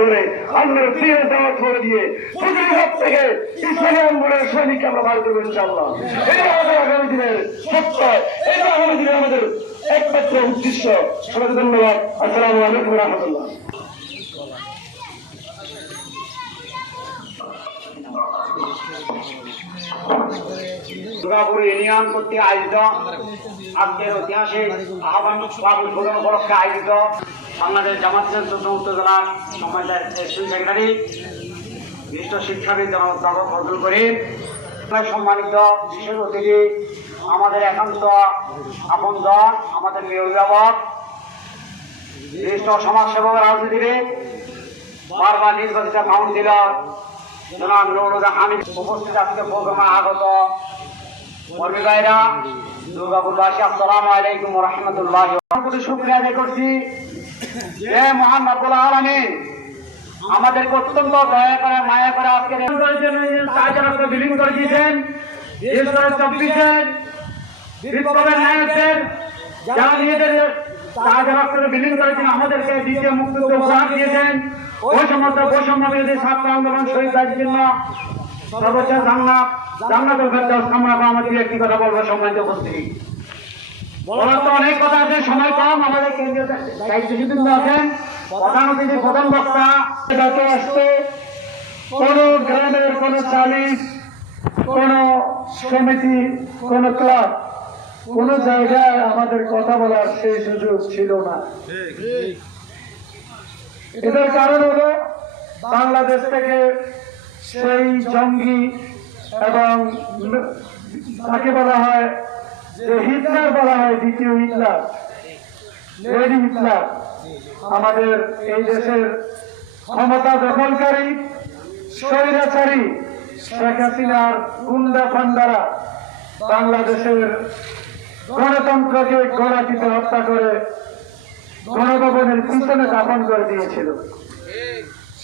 ধরে আল্লাহর দিনের দাওয়াত করে দিয়ে প্রতিনিধার থেকে ইসলামী সৈনিককে আমরা বার করব এটা আমাদের আগামী দিনের সত্য এটা আগামী আমাদের একমাত্র উদ্দেশ্য। সবাইকে ধন্যবাদ। আসসালামু আলাইকুম রহমতুল্লাহ। দুর্গাপুর ইউনিয়ন কর্তৃক আয়োজিত আজকের ঐতিহাসিক আহ্বান উপলক্ষে আয়োজিত বাংলাদেশ জামাত চতুর্থ উপজেলার সম্মানিত সেক্রেটারি বিশিষ্ট শিক্ষাবিদ জনাব ফজল করিম। সম্মানিত বিশেষ অতিথি, আমাদের একান্ত আপনজন, আমাদের প্রিয় অভিভাবক বিশিষ্ট সমাজসেবক রাজনীতিবিদ, বারবার নির্বাচিত কাউন্সিলর জনাব নুরুদা হামিদ। উপস্থিত আজকে প্রোগ্রামে আগত কর্মী ভাইরা, দুর্গাপুরবাসী, আসসালামু আলাইকুম রহমতুল্লাহ কোটি শুক্রিয়া আদায় করছি। যে মহান রব্বুল আলামিন, আমাদেরকে অত্যন্ত দয়া করে, মায়া করে আজকে চারজনকে বিলীন করে দিয়েছেন করে চব্বিশের বিপ্লবের নায়কদের, যারা নিজেদের বিলীন করেছেন আমাদেরকে দ্বিতীয় মুক্তিযুদ্ধ উপহার দিয়েছেন। ওই সমস্ত বৈষম্য বিরোধী ছাত্র আন্দোলন, শহীদ জন্য সর্বোচ্চ জান্নাত, জান্নাতুল ফেরদাউস আমাদের একটি কথা বলব, সম্মানিত উপস্থিতি। তো, অনেক কথা সময় আমাদের প্রধান বক্তা কোন গ্রামের কোন চালিশ কোন সমিতি, কোন ক্লাব, কোন জায়গায় আমাদের কথা বলার সেই সুযোগ ছিল না। এটার কারণ হলো, বাংলাদেশ থেকে সেই জঙ্গি এবং তাকে বলা হয় যে হিটলার বলা হয়, দ্বিতীয় হিটলার। লেডি হিটলার আমাদের এই দেশের ক্ষমতা দখলকারী, স্বৈরাচারী শেখ হাসিনার গুন্ডা ফান্ডারা বাংলাদেশের গণতন্ত্রকে গণাটিতে হত্যা করে গণভবনের পিছনে দাপন করে দিয়েছিল।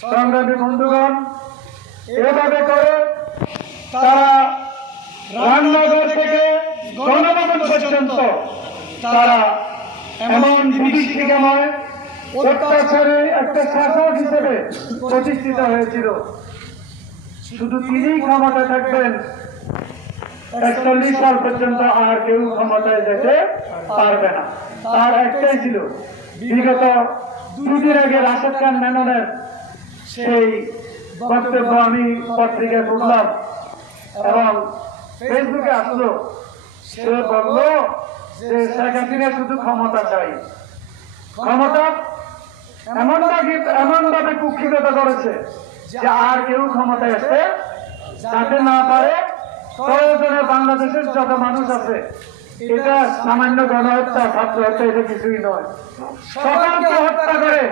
সংগ্রামী বন্ধুগণ, এভাবে করে তারা রান্নাঘর পর্যন্ত তারা এমন বিভীষিকাময় অত্যাচারে একটা শাসক হিসেবে প্রতিষ্ঠিত হয়েছিল। শুধু তিনিই ক্ষমতায় থাকবেন। একচল্লিশ সাল পর্যন্ত আর কেউ ক্ষমতায় যেতে পারবে না। তার একটাই ছিল। বিগত দুদিন আগে রাশেদ খান মেননের সেই বক্তব্য আমি পত্রিকায় পড়লাম এবং ফেসবুকে আসলো। সে বলল যে শেখ হাসিনা শুধু ক্ষমতা চাই। ক্ষমতা এমন এমন ভাবে কুক্ষিগত করেছে যে আর কেউ ক্ষমতায় আসতে যাতে না পারে। প্রয়োজনে বাংলাদেশের যত মানুষ আছে এটা সামান্য গণহত্যা ছাত্র হত্যা এটা কিছুই নয়। সকলকে হত্যা করে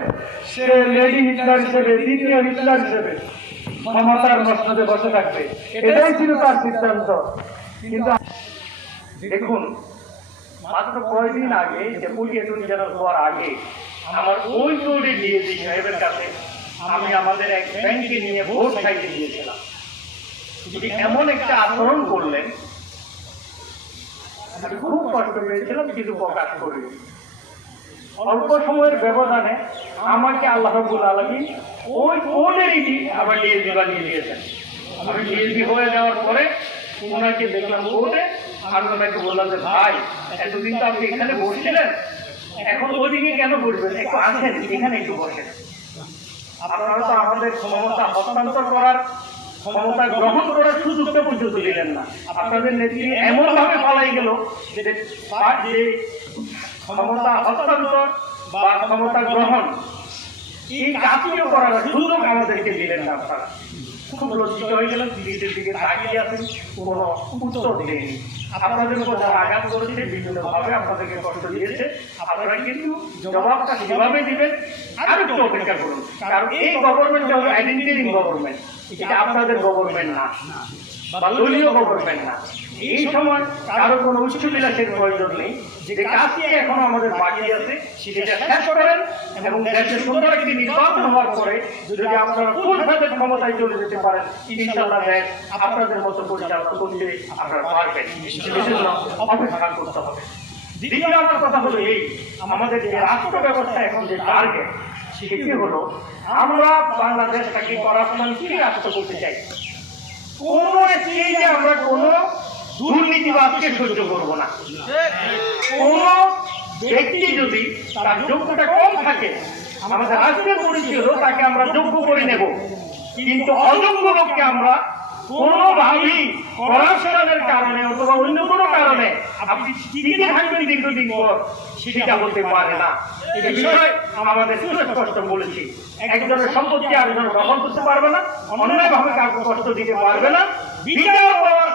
সে লেডি হিটলার হিসেবে দ্বিতীয় হিটলার হিসেবে ক্ষমতার মসনদে বসে থাকবে। এটাই ছিল তার সিদ্ধান্ত। কিন্তু দেখুন, মাত্র কয়েকদিন আগে পুলিশ অ্যাটর্নি জেনারেল হওয়ার আগে আমার ওই রোডে ডিএসি সাহেবের কাছে, আমি আমাদের এক ব্যাংকে নিয়ে ভোট চাইতে গিয়েছিলাম তিনি এমন একটা আচরণ করলেন, আমি খুব কষ্ট পেয়েছিলাম, কিন্তু প্রকাশ করি অল্প সময়ের ব্যবধানে আমাকে আল্লাহ রব্বুল আলমী ওই ওদেরই আবার ডিএসপি বানিয়ে দিয়েছেন। আমি ডিএসপি হয়ে যাওয়ার পরে ওনাকে দেখলাম কোর্টে আমি ওনাকে বললাম যে, ভাই, এতদিন তো আপনি এখানে বসছিলেন। এখন ওদিকে কেন বসবেন? একটু আসেন, এখানে একটু বসেন। আপনারা তো আমাদের ক্ষমতা হস্তান্তর করার, ক্ষমতা গ্রহণ করার সুযোগটা পর্যন্ত দিলেন না। আপনাদের নেত্রী এমন ভাবে পালাই গেল যে ক্ষমতা হস্তান্তর বা ক্ষমতা গ্রহণ, এই কাজটিও করার সুযোগ আমাদেরকে দিলেন না আপনারা। লজ্জিত হয়ে গেলেন দিল্লিতে দিকে তাকিয়ে আছেন, কোনো উত্তর দেয়নি আপনাদের উপর যারা আঘাত করেছে, বিভিন্নভাবে আপনাদেরকে কষ্ট দিয়েছে। আপনারা কিন্তু জবাবটা সেভাবে দিবেন। আর একটু অপেক্ষা করুন। কারণ এই গভর্নমেন্ট হলো আইডেন্টিটি গভর্নমেন্ট এটা আপনাদের গভর্নমেন্ট না বা দলীয় গভর্নমেন্ট না। এই সময় কারও কোনো উচ্চ বিলাসের প্রয়োজন নেই যে কাজটি এখনও আমাদের বাকি আছে সেটা শেষ করেন এবং দেশের সুন্দর একটি নির্বাচন হওয়ার পরে যদি আপনারা কোন ভাবে ক্ষমতায় চলে যেতে পারেন ইনশাল্লাহ দেশ আপনাদের মতো পরিচালনা করতে আপনারা পারবেন। সেজন্য অপেক্ষা করতে হবে। দ্বিতীয় আমার কথা হলো এই আমাদের যে রাষ্ট্র ব্যবস্থা এখন যে টার্গেট সেটি হলো, আমরা বাংলাদেশটাকে করাপশন কি রাষ্ট্র করতে চাই। কোনো স্টেজে আমরা কোনো দুর্নীতিবাদকে সহ্য করব না। কোন ব্যক্তি যদি তার যোগ্যতা কম থাকে, আমাদের রাষ্ট্রের পরিচয় হলো তাকে আমরা যোগ্য করে নেব। কিন্তু অযোগ্য লোককে আমরা কোনোভাবেই করাপশনের কারণে অথবা অন্য কোনো কারণে আপনি টিকে থাকবেন দীর্ঘদিন পর, সেটা হতে পারে না। আমাদের সুস্পষ্ট বলেছি। একজনের সম্পত্তি আরেকজন দখল করতে পারবে না অন্যায়ভাবে কাউকে কষ্ট দিতে পারবে না, বিচার পাওয়ার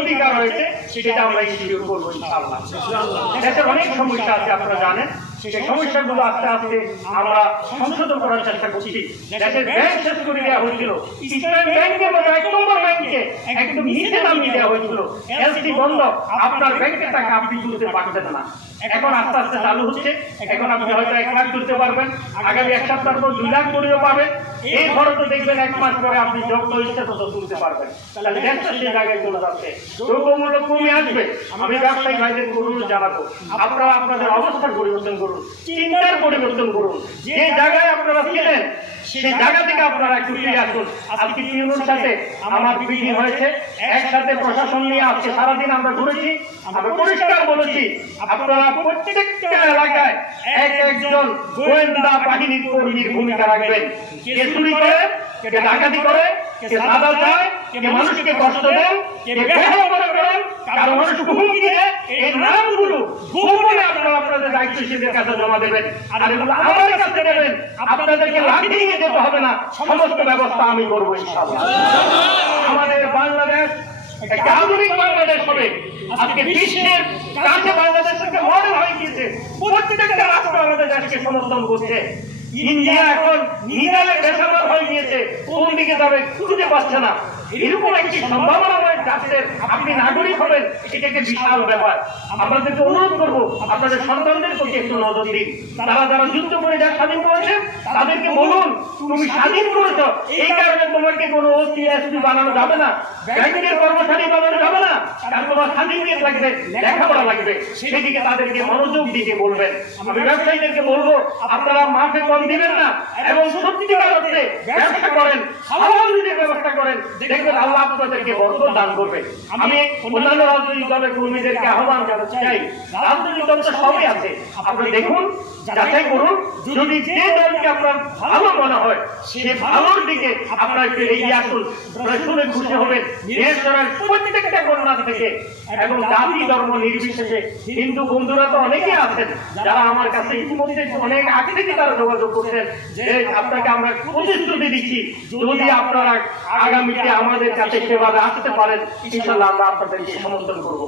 অধিকার রয়েছে, সেটা আমরা ইনস্টিটিউট করব ইনশাআল্লাহ। দেশের অনেক সমস্যা আছে, আপনারা জানেন। সমস্যাগুলো আস্তে আস্তে আমরা সংশোধন করার চেষ্টা করছি। দেশের ব্যাংক শেষ করে দেওয়া হয়েছিল। ব্যাংকের মতো এক নম্বর ব্যাংকে একদম নিচে নামিয়ে দেওয়া হয়েছিল। এলসি বন্ধ। আপনার ব্যাংকের টাকা আপনি তুলতে পারতেন না। এখন আস্তে আস্তে চালু হচ্ছে। এখন আপনি হয়তো এক লাখ তুলতে পারবেন। আগামী এক সপ্তাহ পর দুই লাখ করেও পাবেন। এই খরচ দেখবেন এক মাস পরে আপনি ইচ্ছা তত তুলতে পারবেন। তাহলে দেশটা আগে চলে যাচ্ছে। দ্রব্যমূল্য কমে আসবে। আমি ব্যবসায়ী ভাইদের করুন জানাব। আপনারা আপনাদের অবস্থার পরিবর্তন করুন, চিন্তার পরিবর্তন করুন। যে জায়গায় আপনারা ছিলেন সেই জায়গা থেকে আপনারা একটু ফিরে আসুন। আজকে তৃণমূল সাথে আমার মিটিং হয়েছে। একসাথে প্রশাসন নিয়ে আজকে সারাদিন আমরা ঘুরেছি, আমরা পরিষ্কার বলেছি, আপনারা প্রত্যেকটা এলাকায় এক একজন গোয়েন্দা বাহিনীর কর্মীর ভূমিকা রাখবেন। কে চুরি করে, কে ডাকাতি করে, কে সাদা চায় কে মানুষকে কষ্ট দেন কে বেহায়া করে করেন কারও মানুষকে হুমকি দেয় এই নামগুলো গোপনে আপনারা আপনাদের কাছে জমা দেবেন। আর এগুলো আমাদের কাছে দেবেন। আপনাদেরকে লাঠি যেতে হবে না। সমস্ত ব্যবস্থা আমি করব ইনশাআল্লাহ। আমাদের বাংলাদেশ একটা আধুনিক বাংলাদেশ হবে। আজকে বিশ্বের কাছে বাংলাদেশ মডেল হয়ে গিয়েছে। প্রত্যেকটা রাষ্ট্র আমাদের দেশকে সমর্থন করছে। ইন্ডিয়া এখন নিজের পেশাদার হয়ে গিয়েছে। কোন দিকে যাবে খুঁজে পাচ্ছে না। এরকম একটি সম্ভাবনাময় রাষ্ট্রের আপনি নাগরিক হবেন এটা একটা বিশাল ব্যাপার। আপনাদেরকে অনুরোধ করব আপনাদের সন্তানদের প্রতি একটু নজর দিন। তারা যারা যুদ্ধ করে যা স্বাধীন করেছে তাদেরকে বলুন তুমি স্বাধীন করেছ এই কারণে তোমাকে কোনো ওসি এসপি বানানো যাবে না ব্যাংকের কর্মচারী বানানো যাবে না কারণ তোমার সার্টিফিকেট লাগবে লেখাপড়া লাগবে। সেদিকে তাদেরকে মনোযোগ দিতে বলবেন। আমি ব্যবসায়ীদেরকে বলব আপনারা মাঠে কম দিবেন না এবং সত্যিকার অর্থে ব্যবসা করেন রিজিকের ব্যবস্থা করেন। দেখবেন আল্লাহ আপনাদেরকে বরকত দান করবে। আমি অন্যান্য রাজনৈতিক দলের কর্মীদেরকে আহ্বান জানাতে চাই। রাজনৈতিক দল তো সবই আছে। আপনি দেখুন যাচাই করুন যদি যে দলকে আপনার ভালো মনে হয় সে ভালোর দিকে আপনার একটু এগিয়ে আসুন। শুনে খুশি হবেন। প্রত্যেকটা থেকে এবং জাতি ধর্ম নির্বিশেষে। হিন্দু বন্ধুরা তো অনেকেই আছেন যারা আমার কাছে ইতিমধ্যে অনেক আগে থেকে তারা যোগাযোগ করছেন যে আপনাকে আমরা প্রতিশ্রুতি দিচ্ছি। যদি আপনারা আগামীতে আমাদের কাছে সেভাবে আসতে পারেন ইনশাল্লাহ আমরা আপনাদেরকে সমর্থন করব।